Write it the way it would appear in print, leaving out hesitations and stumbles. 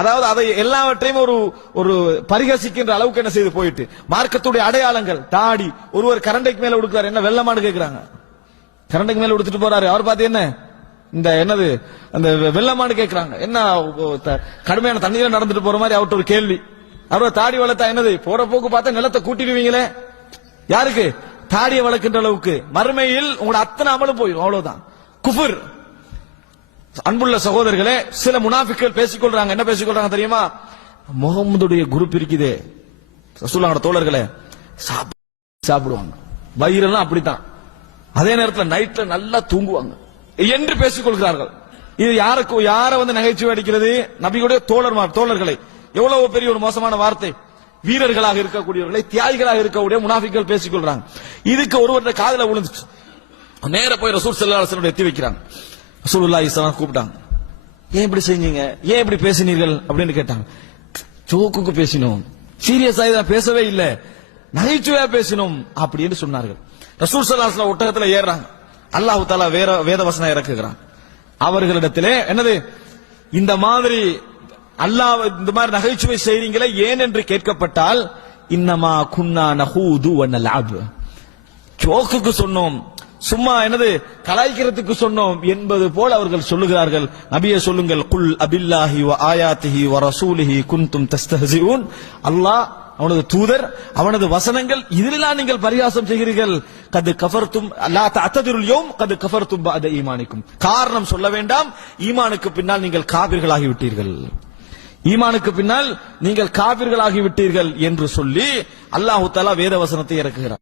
அதாவது அதை எல்லாவற்றையும் ஒரு ஒரு பரிகசிக்கின்ற அளவுக்கு என்ன செய்து போயிட்டு மார்க்கத்துடைய அடையாளங்கள் தாடி. ஒருவர் கரண்டைக்கு மேல உடுக்கிறார், என்ன வெள்ளமானு கேட்கிறாங்க. கரண்டைக்கு மேல உடுத்துட்டு போறாரு, அவர் பார்த்து என்ன இந்த என்னது அந்த வெள்ளமானு கேட்கிறாங்க. என்ன கடுமையான தண்ணியில நடந்துட்டு போற மாதிரி அவர்கிட்ட ஒரு கேள்வி. அவர் தாடி வளர்த்தா என்னது போற போக்கு பார்த்தா நிலத்தை கூட்டிடுவீங்களே. யாருக்கு? தாடியை வளர்க்கின்ற அளவுக்கு. மறுமையில் உங்களோட அத்தனை அமலும் போயிடும், அவ்வளவுதான். குஃபர். அன்புள்ள சகோதரர்களே, சில முனாஃபிக்கள் பேசிக்கொள்றாங்க. என்ன பேசிக்கொள்றாங்க தெரியுமா? முகம்மதுடைய குரூப் இருக்குதே ரசூலுல்லாஹ்வோட தோழர்களே, சாப்பிடுவாங்க, வயிறெல்லாம் அப்படித்தான், அதே நேரத்தில் நைட்ல நல்லா தூங்குவாங்க என்று பேசிக்கொள்கிறார்கள். இது யாரை வந்து நகைச்சுவை அடிக்கிறது? நபியுடைய தோழர்களை. எவ்வளவு பெரிய ஒரு மோசமான வார்த்தை. வீரர்களாக இருக்கக்கூடியவர்களை, தியாகிகளாக இருக்கக்கூடிய முனாஃபிக்கள் பேசிக்கொள்றாங்க. இதுக்கு ஒருவருடைய காதுல விழுந்துச்சு. நேர போய் ரசூல் ஸல்லல்லாஹு அலைஹி வஸல்லம் எத்தி வைக்கிறாங்க. ரசூலுல்லாஹி ஸல்லல்லாஹு அலைஹி வஸல்லம் கூப்பிட்டாங்க. ஏன் இப்படி செஞ்சீங்க, ஏன் இப்படி பேசினீர்கள் அப்படின்னு கேட்டாங்க. ஜோக்குக்கு பேசினோம், சீரியஸா இதை பேசவே இல்லை, நகைச்சுவையா பேசினோம் அப்படின்னு சொன்னார்கள். ரசூல் ஸல்லல்லாஹு அலைஹி வஸல்லம் ஒட்டகத்துல ஏறுறாங்க. அல்லாஹ் தஆலா வேத வசனம் இறக்குகிறான். அவர்களிடத்திலே என்னது இந்த மாதிரி அல்லாஹ் இந்த மாதிரி நகைச்சுவை செய்றீங்களே ஏன் என்று கேட்கப்பட்டால், இன்னமா குன்னா நஹூது வ நல்அப், ஜோக்குக்கு சொன்னோம், சும்மா என்னது கலாய்க்கிறதுக்கு சொன்னோம் என்பது போல் அவர்கள் சொல்லுகிறார்கள். நபியே சொல்லுங்கள், குல் அபில்லாஹி வ ஆயாத்திஹி வ ரசூலிஹி குன்தும் தஸ்தஹ்சிஊன், அல்லாஹ், அவனது தூதர், அவனது வசனங்கள், இதிலெல்லாம் நீங்கள் பரிகாசம் செய்கிறீர்கள். கது கஃபர்தும் லா தஅததிருல் யௌம் கது கஃபர்தும் பஅத ஈமானிக்கும், காரணம் சொல்ல வேண்டாம், ஈமானுக்கு பின்னால் நீங்கள் காபிர்களாகி விட்டீர்கள், ஈமானுக்கு பின்னால் நீங்கள் காபிர்களாகி விட்டீர்கள் என்று சொல்லி அல்லாஹ் தஆலா வேத வசனத்தை இறக்குகிறார்.